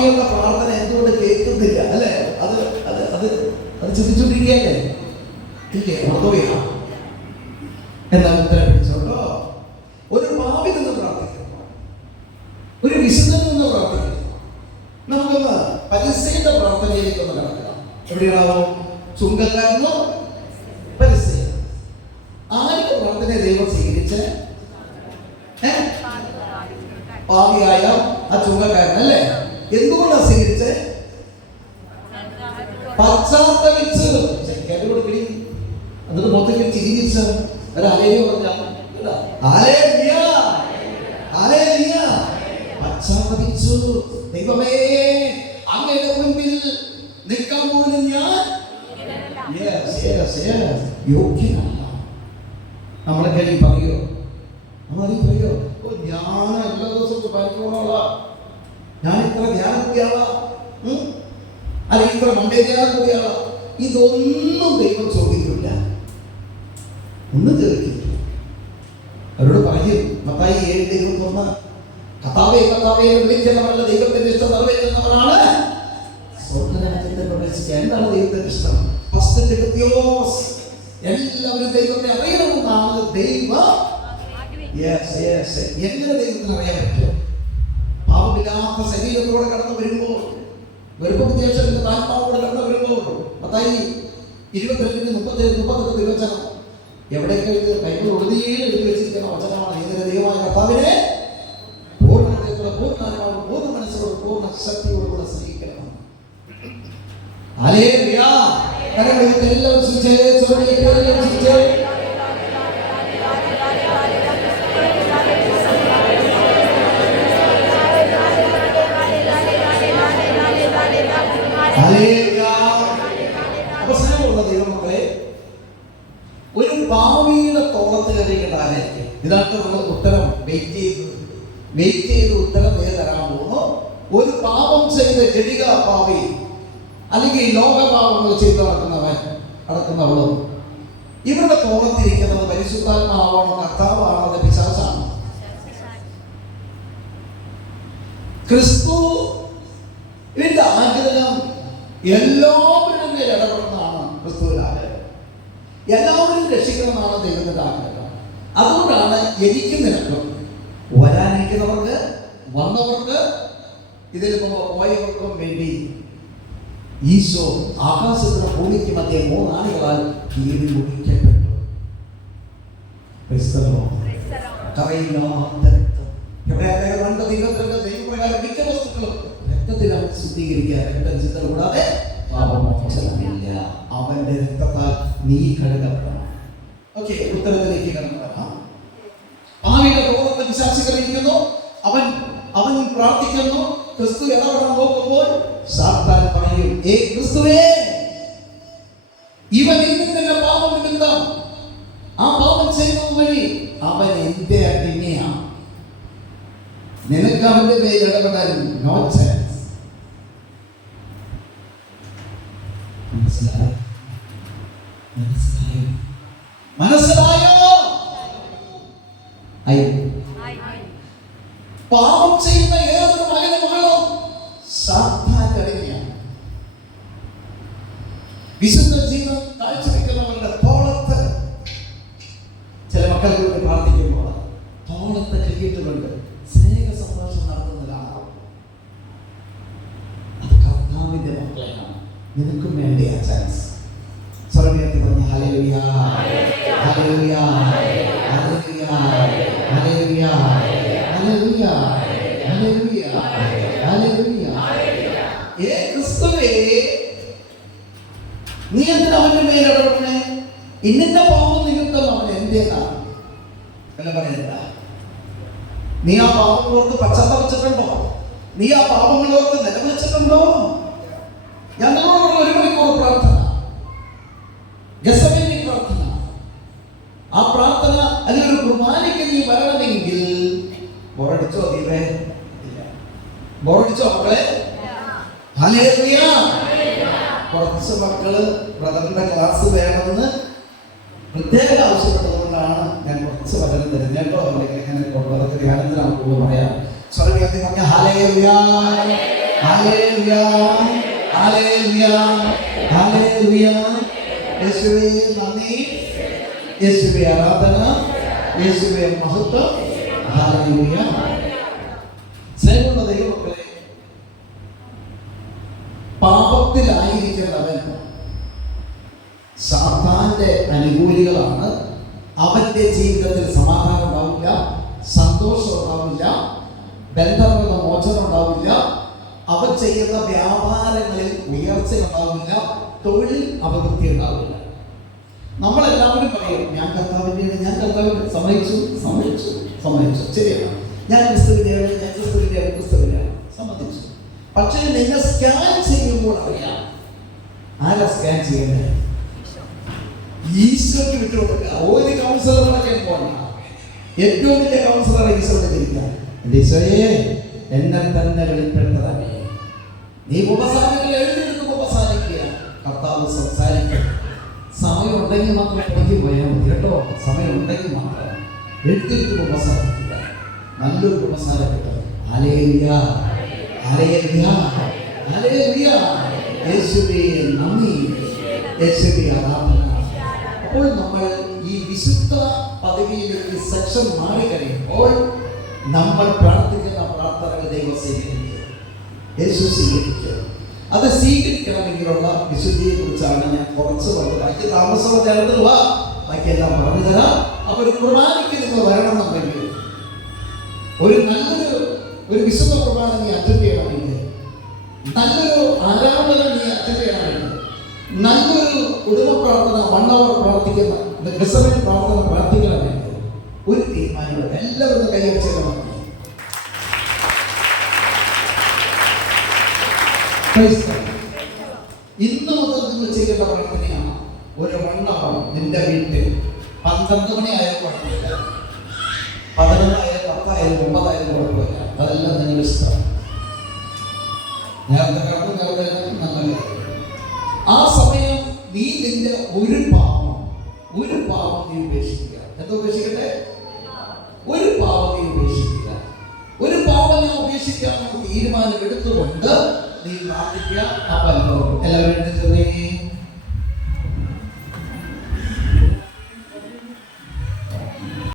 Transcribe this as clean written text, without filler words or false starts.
പാപികളുടെ പ്രാർത്ഥന എന്തുകൊണ്ട് കേൾക്കുന്നില്ല? അല്ലേ? അത് അത് അത് അത് ചിന്തിച്ചുകൊണ്ടിരിക്കുകയല്ലേ? ഇല്ലേ? ഓർത്തോയാ എന്താ ഉത്തരം പിടിച്ചോട്ടോ? ഒരു പാപി നിന്ന് പ്രാർത്ഥിക്കുന്നു, ഒരു വിശുദ്ധൻ നിന്ന് പ്രാർത്ഥിക്കുന്നു. നമുക്കൊന്ന് പരിസയുടെ പ്രാർത്ഥനയിലേക്ക് ഒന്ന് കടക്കാം. എവിടെയാണോ? ചുങ്കക്കാരനോ പരിസയ? ആരുടെ പ്രാർത്ഥനയെ ദൈവം സ്വീകരിച്ച്? പാപിയായ ആ ചുങ്കക്കാരൻ അല്ലേ? എന്തുകൊണ്ടാണ് സ്വീകരിച്ച്? പശ്ചാത്തപിച്ച് കൊടുക്കണി. എന്നിട്ട് മൊത്തത്തിൽ ചിരിച്ച പശ്ചാത്തപിച്ചു. ദൈവമേ, അങ്ങയുടെ മുൻപിൽ നിൽക്കാൻ പോലും ഞാൻ യോഗ്യനല്ല. നമ്മളൊക്കെ പറയോ? പറയോ? ഞാൻ എല്ലാ ദിവസവും പഠിക്കണോളാ, ഞാൻ ഇത്ര ധ്യാനത്തിയാളാ, അല്ലെങ്കിൽ ഇത്ര മണ്ടേ ധ്യാനം കൂടിയാളാ. ഇതൊന്നും ദൈവം ചോദിക്കില്ല, ഒന്നും ചോദിക്കില്ല. അവരോട് പറയും മത്തായി 7:21, കർത്താവേ കർത്താവേ എന്ന് വിളിക്കുന്നവരല്ല ദൈവത്തിന്റെ ഇഷ്ടം നിറവേറ്റുന്നവരാണ് സ്വർഗ്ഗരാജ്യത്തിൽ പ്രവേശിക്കുക. എന്താണ് ദൈവത്തിന്റെ ഇഷ്ടം? എല്ലാവരും ദൈവത്തെ അറിയണമെന്നാണ് ദൈവം. എങ്ങനെ ദൈവത്തിന് അറിയാൻ പറ്റും? പാപമില്ലാത്ത ശരീരത്തോടെ കടന്നു വരുമ്പോൾ, ഗർഭവിദ്യാശത്തിന്റെ താൽപ്പാവോടെ കടന്നു വരുമ്പോൾ, മത്തായി 22:37 തിരുവചനം എവിടെയൊക്കെ ഇത് ബൈബിൾ ഒടുതിയിൽ എഴുതി വെച്ചിരിക്കുന്ന വചനമാണ്. ഇതിന്റെ ദൈവമായ കർത്താവിനെ പൂർണ്ണ ഹൃദയത്തോടെ, പൂർണ്ണ ആത്മാവോടെ, പൂർണ്ണ മനസ്സോടെ, പൂർണ്ണ ശക്തിയോടുകൂടെ സ്നേഹിക്കണം. ഹല്ലേലൂയ. കരങ്ങളെടുത്ത് എല്ലാവരും സ്തുതിച്ചേ, എല്ലാവരും സ്തുതിച്ചേ. അവസാനമുള്ള ദൈവമക്കളെ, ഒരു പാപിയുടെ തോളത്ത് കയറിയിട്ടായിരിക്കും. ഇതാണ് നമ്മൾ ഉത്തരം വെയിറ്റ് ചെയ്ത് ഉത്തരം തരാൻ പോകുന്നു. ഒരു പാപം ചെയ്ത് ജഡിക പാപി, അല്ലെങ്കിൽ ലോകപാപങ്ങൾ ചെയ്ത് നടക്കുന്നവളും ഇവരുടെ തോളത്തിരിക്കുന്നത് പരിശുദ്ധാത്മാവാണോ, കർത്താവാണോ, അത് പിശാചാണോ? ക്രിസ്തുവിന്റെ ആഗ്രഹം എല്ലാവരും ഇടപെടുന്നതാണ്. ക്രിസ്തുവിന്റെ ആഗ്രഹം എല്ലാവരും രക്ഷിക്കണമെന്നാണ് ദൈവത്തിന്റെ ആഗ്രഹം. അതുകൊണ്ടാണ് എനിക്കും നിനക്കും, വരാനിരിക്കുന്നവർക്ക്, വന്നവർക്ക്, ഇതിൽ പോയവർക്കും വേണ്ടി ഈശോ ആകാശത്തിന് ഭൂമിക്ക് മധ്യേ 3 ആണികളാൽ കീറി മുറിക്കപ്പെട്ടു. ദൈവപ്രകാരം മിക്ക വസ്തുക്കളും രക്തത്തിലാണ് ശുദ്ധീകരിക്കുക. രക്തം ചിന്തം കൂടാതെ പാപമോചനമില്ല. അവന്റെ രക്തത്താൽ നീ കഴുകപ്പെടണം. ഓക്കെ, ഉത്തരത്തിലേക്ക് കടക്കാം. പാപിയുടെ തോളത്ത് പിശാചുകൾ ഇരിക്കുന്നു. അവൻ പ്രാർത്ഥിക്കുന്നു. ക്രിസ്തു ഇടപെടാൻ നോക്കുമ്പോൾ സാത്താൻ പറയും, ഏ ക്രിസ്തുവേ, ഇവൻ എന്തിന്റെ പാപം നിമിത്തം ആ പാപം ചെയ്യുന്നത് വഴി അവൻ എന്റെ അടിമയാണ്. നിനക്ക് അവന്റെ പേര് ഇടപെടാൻ നോ ചാൻസ്. മനസ്സിലായോ? പാപം ചെയ്യുന്ന ഏതൊരു മകനും മകളോ സാത്താന്റെ അടിമയാണ്. വിശുദ്ധ ജീവിതം കാഴ്ചവെക്കുന്നവരുടെ തോളത്ത്, ചില മക്കൾക്ക് വേണ്ടി പ്രാർത്ഥിക്കുമ്പോൾ തോളത്ത് കൈയിട്ടുകൊണ്ട് സ്നേഹ സന്തോഷം നടത്തുന്നതാണ്. അത് കർത്താവിന്റെ മക്കളെയാണ്. നിനക്കും വേണ്ടി ആ ചാൻസ്. സ്വർഗ്ഗത്തിൽ പറഞ്ഞ hallelujah, hallelujah, hallelujah, hallelujah, hallelujah, hallelujah, hallelujah. ഏ ക്രിസ്തുവേ, നീ എന്തിനാ അവന്റെ മേൽ ഇടപെടണേ? ഇന്നിന്റെ പാപം നിമിത്തം അവൻ എന്റേതാണ് എന്ന് പറയണ്ട. നീ ആ പാപം ഓർത്ത് പശ്ചാത്തപിച്ചിട്ടുണ്ടോ? നീ ആ പാപങ്ങൾ ഓർത്ത് നിലവിളിച്ചിട്ടുണ്ടോ? ഞങ്ങളോടുള്ള 1 മണിക്കൂർ പ്രാർത്ഥന, ഗസമേനി പ്രാർത്ഥന, ആ പ്രാർത്ഥന അതിലൊരു കുർബാനയ്ക്ക് നീ വരണമെങ്കിൽ ബോറടിച്ചോ? ദൈവേ, ബോറടിച്ചോ മക്കളെ? ഹല്ലേലൂയ. കുറച്ച് മക്കള് ബ്രദറിന്റെ ക്ലാസ് വേണമെന്ന് പ്രത്യേക ആവശ്യപ്പെട്ടതുകൊണ്ടാണ് ഞാൻ കുറച്ച് വചനം തരുന്നത് കേട്ടോ. അല്ലെങ്കിൽ ധ്യാനത്തിനാണ് കൂടുതൽ പറയാം. സ്വർഗ്ഗത്തിൽ പറഞ്ഞ ഹല്ലേലൂയ. Hallelujah, hallelujah, hallelujah. യേശുവേ നന്ദി, യേശുവേ ആരാധന, യേശുവേ മഹത്വം. ഹല്ലേലൂയ. സ്നേഹമുള്ള ദൈവമക്കളെ, പാപത്തിലായിരിക്കുന്നവൻ സാത്താന്റെ അനുകൂലികളാണ്. അവന്റെ ജീവിതത്തിൽ സമാധാനം ഉണ്ടാവില്ല, സന്തോഷം ഉണ്ടാവില്ല, ബന്ധങ്ങളുടെ മോചനം ഉണ്ടാവില്ല, അവൻ ചെയ്യുന്ന വ്യാപാരങ്ങളിൽ ഉയർച്ച ഉണ്ടാവില്ല, തൊഴിൽ അഭിവൃദ്ധി ഉണ്ടാവില്ല. നമ്മളെല്ലാവരും പറയും, ഞാൻ കർത്താവിൻ്റെ, ഞാൻ കർത്താവിൻ്റെ, സമ്മതിച്ചു സമ്മതിച്ചു സമ്മതിച്ചു, ശരിയാണ്, ഞാൻ ക്രിസ്തുവിനെയാണ്, ഞാൻ ക്രിസ്തുവിനെയാണ്, ക്രിസ്തുവിനെയാണ്, സമ്മതിച്ചു. പക്ഷേ നിന്നെ സ്കാൻ ചെയ്യുമ്പോൾ അറിയാം ആരാ സ്കാൻ ചെയ്യുന്നത്. ഈശോയ്ക്ക് വിട്ടുകൊടുക്കുക. ഒരു കൗൺസിലറുടെ പോകണം, ഏറ്റവും വലിയ കൗൺസിലറെ ഈശോയുടെ ഇരിക്കുക. ഈശോയെ എന്നെ തന്നെ വെളിപ്പെടുത്തണമേ. നീ ഉപസാരങ്ങൾ എഴുതിയെടുത്ത് ഉപസാരിക്കുക. കർത്താവ് സംസാരിക്കുക. സമയം ഉണ്ടെങ്കിൽ മാത്രം പഠിക്കും പോയാൽ മതി കേട്ടോ. സമയം ഉണ്ടെങ്കിൽ മാത്രം എഴുതിയെടുത്ത് ഉപസാരിക്കുക. നല്ലൊരു ഉപസാരം കിട്ടും. Hallelujah, hallelujah, hallelujah. യേശുവേ നന്ദി, യേശുവേ ആരാധന. അപ്പോൾ നമ്മൾ ഈ വിശുദ്ധ പദവിയിലേക്ക് സെക്ഷൻ മാറിക്കഴിയുമ്പോൾ നമ്മൾ പ്രാർത്ഥിക്കുന്ന പ്രാർത്ഥനകൾ ദൈവം സ്വീകരിക്കുക, യേശു സ്വീകരിക്കുക. അത് സ്വീകരിക്കണമെങ്കിലുള്ള വിശുദ്ധിയെ കുറിച്ചാണ് ഞാൻ കുറച്ച് പറഞ്ഞത്. ബാക്കി താമസം ചേർന്നുള്ള ബാക്കിയെല്ലാം പറഞ്ഞു തരാം. അപ്പോൾ ഒരു കുർബാനയ്ക്ക് നിങ്ങൾ വരണമെന്നുണ്ടെങ്കിൽ, ഒരു വിശുദ്ധ കുർബാന നീ അറ്റൻഡ് ചെയ്യണമെങ്കിൽ, നല്ലൊരു ആരാധന നീ അറ്റൻഡ് ചെയ്യണമെങ്കിൽ, നല്ലൊരു കുടുംബ പ്രാർത്ഥന 1 hour പ്രാർത്ഥിക്കുന്ന പ്രാർത്ഥന പ്രാർത്ഥിക്കണമെങ്കിൽ ഒരു തീരുമാനം എല്ലാവരും കൈവരിച്ചേക്കണം. ഇന്ന് മുതൽ നിങ്ങൾ ചെയ്യേണ്ട പ്രാർത്ഥനയാണ് ഒരു 1 hour നിന്റെ വീട്ടിൽ 12 മണിയായാലും കുഴപ്പമില്ല, 11 10 9 കുഴപ്പമില്ല, അതെല്ലാം നിങ്ങൾ ഇഷ്ടം. നേരത്തെ കണ്ടു നേരത്തെ നല്ല ആ സമയം നീ നിന്റെ ഒരു പാപം നീ ഉപേക്ഷിക്കുക. എന്താ ഉപേക്ഷിക്കട്ടെ? ഒരു പാപം നീ ഉപേക്ഷിക്കുക. ഒരു പാപം നീ ഉപേക്ഷിക്കാമെന്ന് തീരുമാനം എടുത്തുകൊണ്ട് നീ പ്രാർത്ഥിക്കുക. അപ്പം എല്ലാവരും